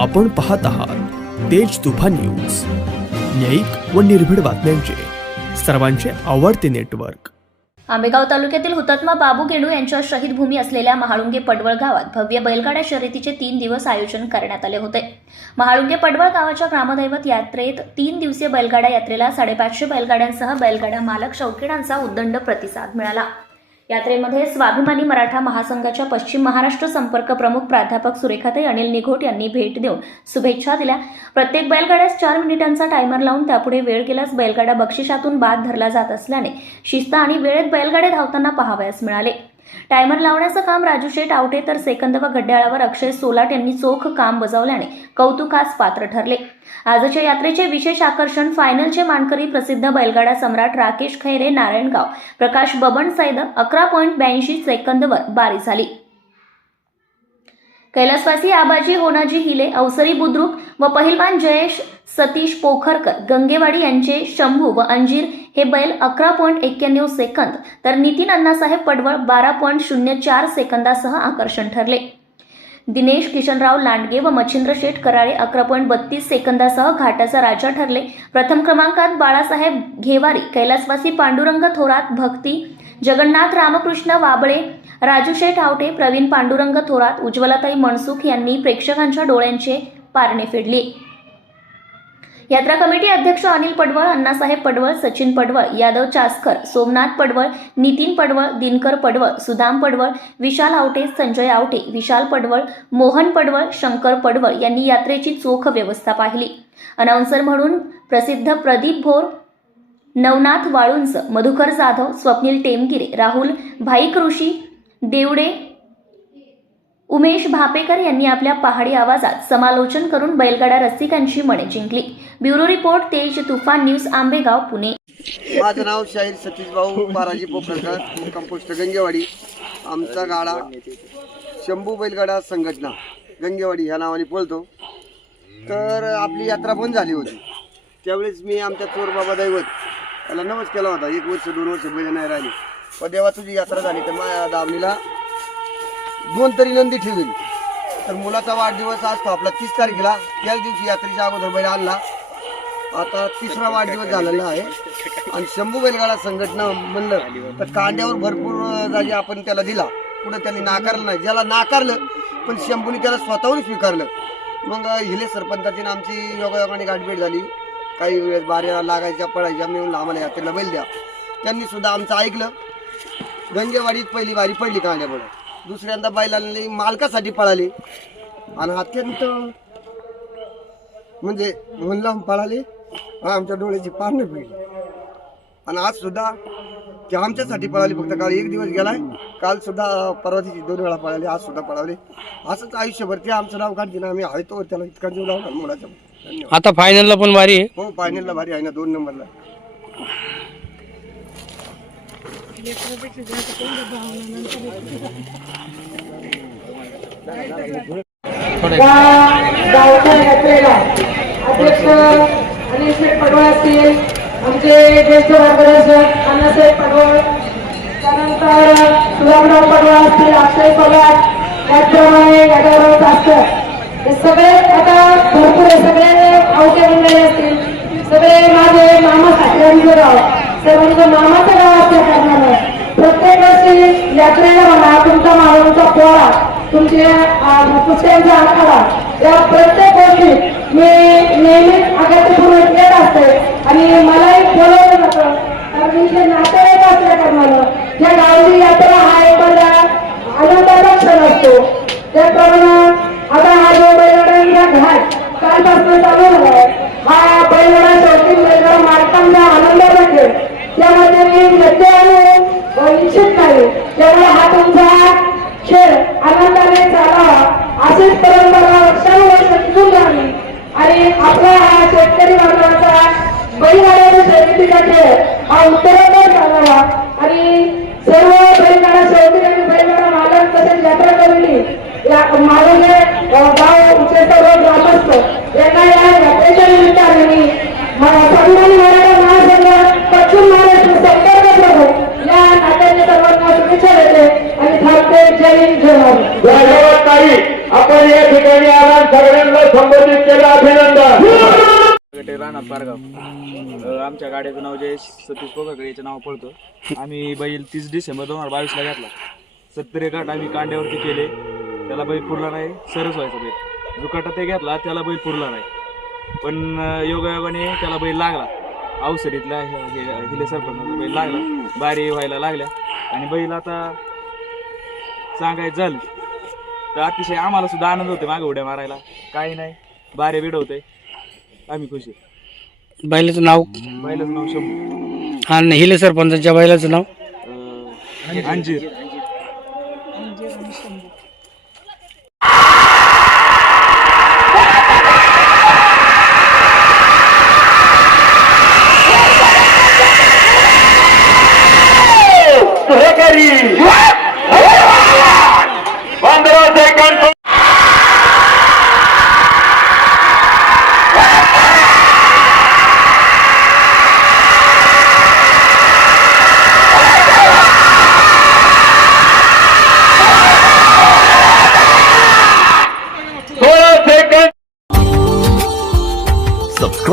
आपण पाहत आहात तेज तुफान न्यूज. न्यायिक व निर्भीड बातम्यांचे. सर्वांचे आवडते नेटवर्क. आंबेगाव तालुक्यातील हुतात्मा बाबू गेडू यांच्या शहीद भूमी असलेल्या महाळुंगे पडवळ गावात भव्य बैलगाड्या शर्यतीचे तीन दिवस आयोजन करण्यात आले होते. महाळुंगे पडवळ गावाच्या ग्रामदैवत यात्रेत तीन दिवसीय बैलगाडा यात्रेला साडेपाचशे बैलगाड्यांसह बैलगाड्या मालक शौकीणांचा उद्दंड प्रतिसाद मिळाला. यात्रेमध्ये स्वाभिमानी मराठा महासंघाच्या पश्चिम महाराष्ट्र संपर्क प्रमुख प्राध्यापक सुरेखाताई अनिल निघोट यांनी भेट देऊन शुभेच्छा दिल्या. प्रत्येक बैलगाड्यास चार मिनिटांचा टायमर लावून त्यापुढे वेळ गेल्यास बैलगाडा बक्षिसातून बाद धरला जात असल्याने शिस्त आणि वेळेत बैलगाडे धावताना पाहावयास मिळाले. टायमर लावण्याचं काम राजू शेठ आवटे तर सेकंद व घड्याळावर अक्षय सोलाट यांनी चोख काम बजावल्याने कौतुकास पात्र ठरले. आजच्या यात्रेचे विशेष आकर्षण फायनलचे मानकरी प्रसिद्ध बैलगाडा सम्राट राकेश खैरे नारायणगाव प्रकाश बबन सैद अकरा पॉईंट ब्याऐंशी सेकंदवर बारी झाली. कैलासवासी आबाजी होनाजी हिले अवसरी बुद्रुक व पहिलवान जयेश सतीश पोखरकर गंगेवाडी यांचे शंभू व अंजीर हे बैल अकरा पॉईंट एक्क्याण्णव सेकंद तर नितीन अण्णासाहेब पडवळ बारा पॉईंट शून्य चार सेकंदासह आकर्षण ठरले. दिनेश किशनराव लांडगे व मच्छिंद्र शेठ कराळे अकरा पॉईंट बत्तीस सेकंदासह घाटाचा राजा ठरले. प्रथम क्रमांकात बाळासाहेब घेवारी कैलासवासी पांडुरंग थोरात भक्ती जगन्नाथ रामकृष्ण वाबळे राजू शेठ आवटे प्रवीण पांडुरंग थोरात उज्ज्वलाताई मनसुख यांनी प्रेक्षकांच्या डोळ्यांचे पारणे फेडले. यात्रा कमिटी अध्यक्ष अनिल पडवळ अण्णासाहेब पडवळ सचिन पडवळ यादव चासकर सोमनाथ पडवळ नितीन पडवळ दिनकर पडवळ सुदाम पडवळ विशाल आवटे संजय आवटे विशाल पडवळ मोहन पडवळ शंकर पडवळ यांनी यात्रेची चोख व्यवस्था पाहिली. अनाऊन्सर म्हणून प्रसिद्ध प्रदीप भोर नवनाथ वाळुंज मधुकर जाधव स्वप्नील टेमगिरे राहुल भाईक ऋषी देवडे उमेश भापेकर यांनी आपल्या पहाडी आवाजात समालोचन करून बैलगाडा रसिकांची मने जिंकली. ब्युरो रिपोर्ट तेज तुफान न्यूज आंबेगाव पुणे. माझं नाव शाहीर सतीश भाऊ बाराजी पोखरकर कंपोस्ट गंगेवाडी. आमचा गाडा शंभू बैलगाडा संघटना गंगेवाडी ह्या नावाने पळतो. तर आपली यात्रा पण झाली होती. त्यावेळेस मी आमच्या चोर बाबा दैवत त्याला नवस केला होता. एक वर्ष दोन वर्ष बैल नाही राहिली. पण देवा तुझी यात्रा झाली तर माझ्या दामणीला दोन तरी नंदी ठेवील तर मुलाचा वाढदिवस असतो आपला तीस तारखेला त्याच दिवशी यात्रेच्या अगोदर बैल आणला. आता तिसरा वाढदिवस झालेला आहे. आणि शंभू बैलगाडा संघटना म्हणलं तर कांद्यावर भरपूर जागी आपण त्याला दिला. पुढे त्यांनी नाकारलं नाही. ज्याला नाकारलं पण शंभूने त्याला स्वतःहून स्वीकारलं. मग हिले सरपंचाची आमची योगायोगाने गाठभेट झाली. काही वेळेस बाऱ्या लागायच्या पडायच्या मिळून आम्हाला यात्रेला बैल द्या. त्यांनी सुद्धा आमचं ऐकलं. गंगेवाडीत पहिली बारी पहिली कांड्या पडत दुसऱ्यांदा बैलांनी मालकासाठी पळाली. आणि अत्यंत म्हणजे म्हणलं पळाली. आमच्या डोळ्याची पारणं पडली आणि आज सुद्धा ते आमच्यासाठी पळाली. फक्त काल एक दिवस गेलाय. काल सुद्धा परवा दिवशी दोन वेळा पळाली. आज सुद्धा पळाली. असंच आयुष्यभर ते आमचं नाव काढते आम्ही आहे तो त्याला इतका जीव लावला मुलाच्या आता फायनलला पण वारी आहे. हो फायनलला भारी आहे ना. दोन नंबरला. गावच्या यात्रेला अध्यक्ष अनिल शेठ पडवळ असतील आमचे ज्येष्ठ मार्गदर्शक अण्णासाहेब पडवळ त्यानंतर सुधामराव पडवळ असतील अक्षय पगार त्याचप्रमाणे हे सगळे आता भरपूर सगळे आवटे मंडळी असतील सगळे माझे मामा सासऱ्यांचं गाव सर्वांचं मामाचं गाव असल्या कारणानं प्रत्येक यात्रेला म्हणा तुमचा मानवचा पोळा तुमचे पुस्तकांचा आखाडा या प्रत्येक गोष्टी मी नेहमीच अगत्यपूर्ण येत असते. आणि मलाही बोलवलं जातं. कारण मी ते नातेवाईक असल्या कारणानं ज्या गावची यात्रा हा एखादा आनंदाचा क्षण असतो. त्याचप्रमाणे आता हा जो बैलगाड्यांचा घाट कालपासून चालू झालाय हा बैलगाडा शौकीन बैलगाडा मालकांचा आनंदाचा खेळ त्यामध्ये मी नृत्य आणि आणि शेतकरी बांधवांचा बैलगाड्याच्या शर्यतीचा खेळ हा उत्तरोत्तर चालावा आणि सर्व बैलगाडा शौकीन आणि बैलगाडा मालक तसेच यात्रा करणी या मालवणे गाव सर्व ग्रामस्थ यांना या यात्रेच्या निमित्ताने आपण या ठिकाणी आला सगळ्यांना संबोधित केलं अभिनंदन. राहणार पारगाव आमच्या गाड्याचं नाव जे सतीश पोकाकडे याचं नाव पळतो. आम्ही बैल तीस डिसेंबर दोन हजार बावीसला घेतला. सत्तरी घाट आम्ही कांड्यावरती केले. त्याला बैल पुरला नाही सरस व्हायचा बैल. जुकाटा ते घेतला त्याला बैल पुरला नाही. पण योगायोगाने त्याला बैल लागला. अवसरीतला हिले सरपंच बैल लागला. बारी व्हायला लागल्या. आणि बैल आता सांगायचं झालं. तर अतिशय आम्हाला सुद्धा आनंद होते मागे उड्या मारायला. काही नाही बारे बिडवते आम्ही खुश बैलाचं नाव? बैलाचं नाव शंभू. आणि हिले सरपंचाच्या बैलाचं नाव? अं, अंजीर. सहकारी